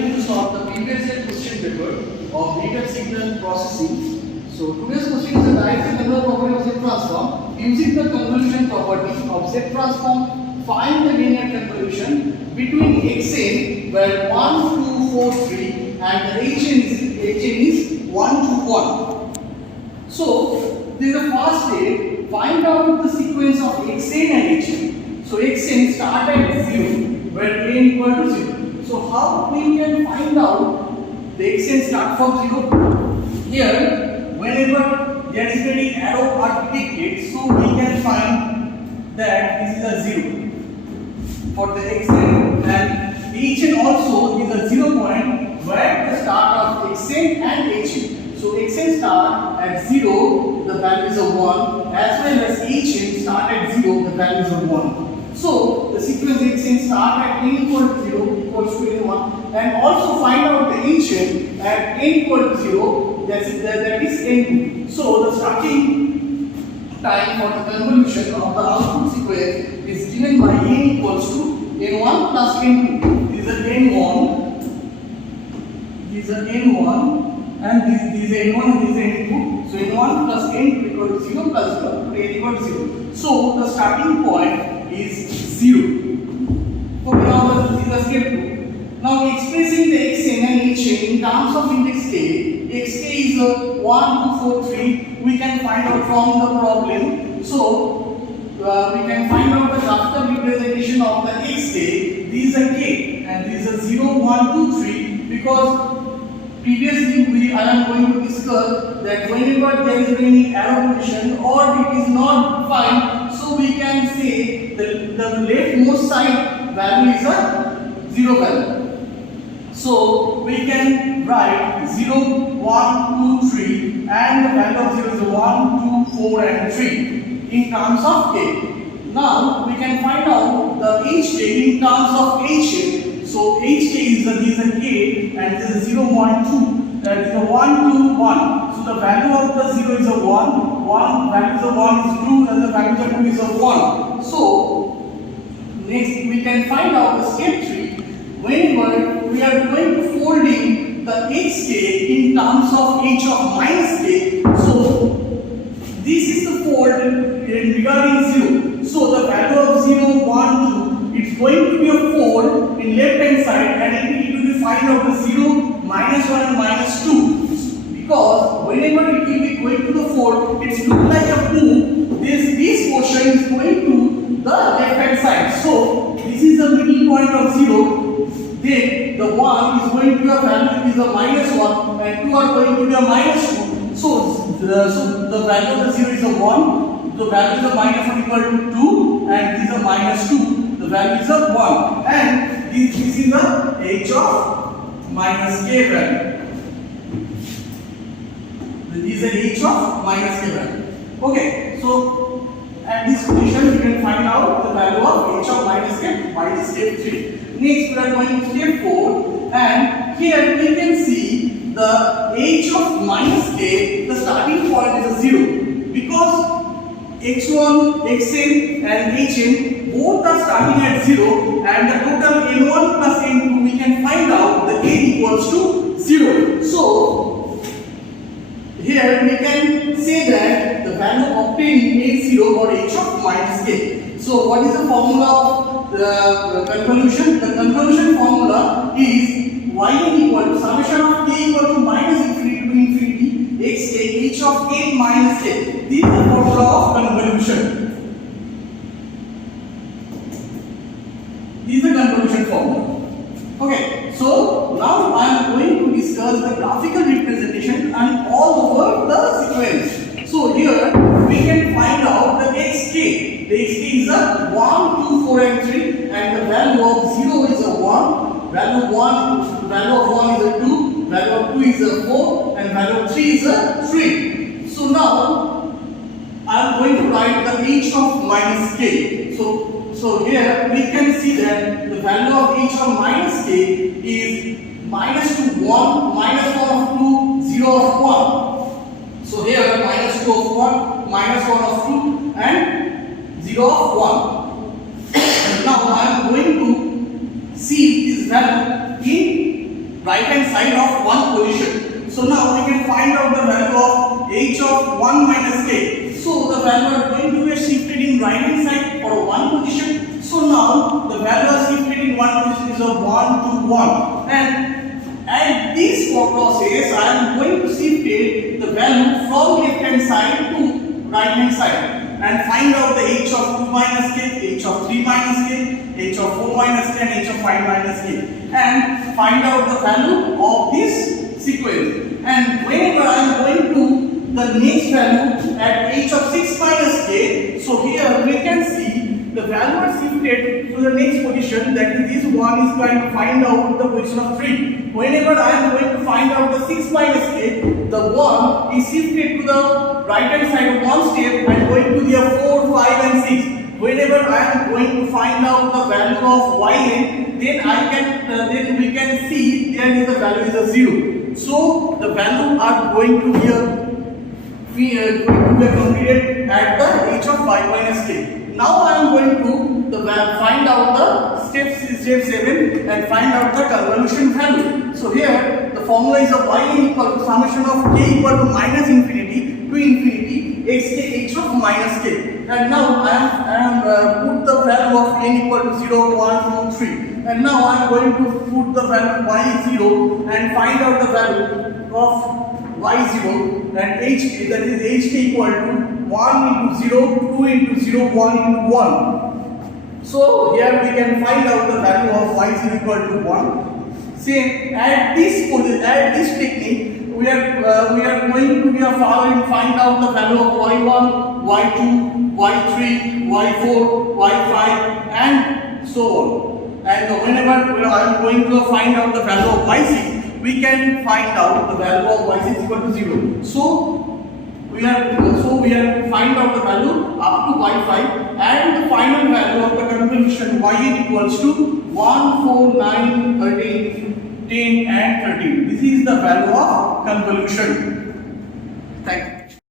going to solve the previous year question paper of data signal processing. So today's question is a direct control property of Z transform. Using the convolution property of Z transform, find the linear convolution between xn where 1, 2, 4, 3 and the hn is 1 to 1. So this is the first step. Find out the sequence of xn and hn. So xn start at 0 where n equal to 0. So how we can find out the xn start from 0? Here, whenever there is any arrow are depicted, so we can find that this is a 0 for the xn, and hn also is a 0 point where the start of xn and hn. So xn start at 0, the value is a 1, as well as hn start at 0, the value is a 1. So the sequence xn start at n equal to 0 equals to n1, and also find out the hn at n equal to 0, that is n2. So the starting time for the convolution of the output sequence is given by n equals to n1 plus n2. This is n1, this is n1, and this is n1 and this is n2. So n1 plus n2 equal to 0 plus 0, n equal to 0. So the starting point is 0. Okay, now this is step 2. Now expressing the xn and hn in terms of index k, xk is 1, 2, 4, 3. We can find out from the problem. So we can find out the graphical representation of the xk. This is a k and this is a 0, 1, 2, 3, because previously I am going to discuss that whenever there is any arrow position or it is not defined, so we can say the leftmost side value is a 0 value. So we can write 0, 1, 2, 3 and the value of 0 is 1, 2, 4 and 3 in terms of k. Now we can find out the hk in terms of hn. So hk is a k and this is 0, 1, 2. That is a 1, 2, 1. So the value of the 0 is a 1, 1, value of the 1 is 2 and the value of the 2 is a 1. So next we can find out the step 3. Whenever we are going to folding the xk in terms of h of minus k, so this is the fold regarding 0. So the value of 0, 1, 2, it's going to be a fold in left hand side, and it will be find out the 0, minus 1 and minus 2. Because whenever it will be going to the fold, it's look like a 2. This portion is going to the left hand side. So this is the middle point of 0. Then the 1 is going to be a value is a minus 1 and 2 are going to be a minus 2. So the value of the 0 is a 1, the value is a minus 1 equal to 2 and this is a minus 2. The value is a 1 and this is the h of minus k value. This is the h of minus k value. Okay, so at this position we can find out the value of h of minus k by step 3. Next we are going to step 4, and here we can see the h of minus k, the starting point is a 0 because x1, xn and hn both are starting at 0, and the total n1 plus n2 we can find out the n equals to 0. So here we can say that the value obtained is 0 or h of minus k. So what is the formula of the convolution? The convolution formula is yn equal to summation of k equal to minus infinity to infinity xk h of n minus k. This is the formula of convolution. This is the convolution formula. Okay, so now I am going to discuss the graphical representation and all over the sequence. So here we can find out the xk. The xk is a 1, 2, 4 and 3, and the value of 0 is a 1, value of 1 is a 2, value of 2 is a 4, and value of 3 is a 3. So now I am going to write the h of minus k. So here we can see that the value of h of minus k is minus 2, 1, minus 1 of 2, 0 of 1. So here minus 2 of 1, minus 1 of 2 and 0 of 1. Now I am going to see this value in right hand side of one position. So now we can find out the value of h of 1 minus k. So the value are going to be shifted in right hand side for one position. So now the value are shifted in one position is of 1 to 1. And at this process I am going to shift the value from left hand side to right hand side and find out the h of 2 minus k, h of 3 minus k, h of 4 minus k and h of 5 minus k, and find out the value of this sequence. And whenever I am going to the next value at h of 6 minus k, so here we can see the value are shifted to the next position, that is this one is trying to find out the position of 3. Whenever I am going to find out the 6 minus k, the 1 is shifted to the right hand side of one step and going to the 4, 5 and 6. Whenever I am going to find out the value of yn, then we can see there is the value is a 0. So the value are going to be completed at the h of 5 minus k. Now I am going to find out the step 7 and find out the convolution value. So here the formula is of yn equal to summation of k equal to minus infinity to infinity xk h of minus k. And now I am put the value of n equal to 0, 1, 2, 3. And now I am going to put the value y is 0 and find out the value of y0 and hk, that is hk equal to 1 into 0, 2 into 0, 1 into 1. So here we can find out the value of y0 equal to 1. Same at this technique we are going to be find out the value of y1, y2, y3, y4, y5 and so on. And whenever I am going to find out the value of y6, we can find out the value of y6 equal to 0. So we are find out the value up to y5 and the final value of the convolution yn equals to 1, 4, 9, 13, 10 and 13. This is the value of convolution. Thank you.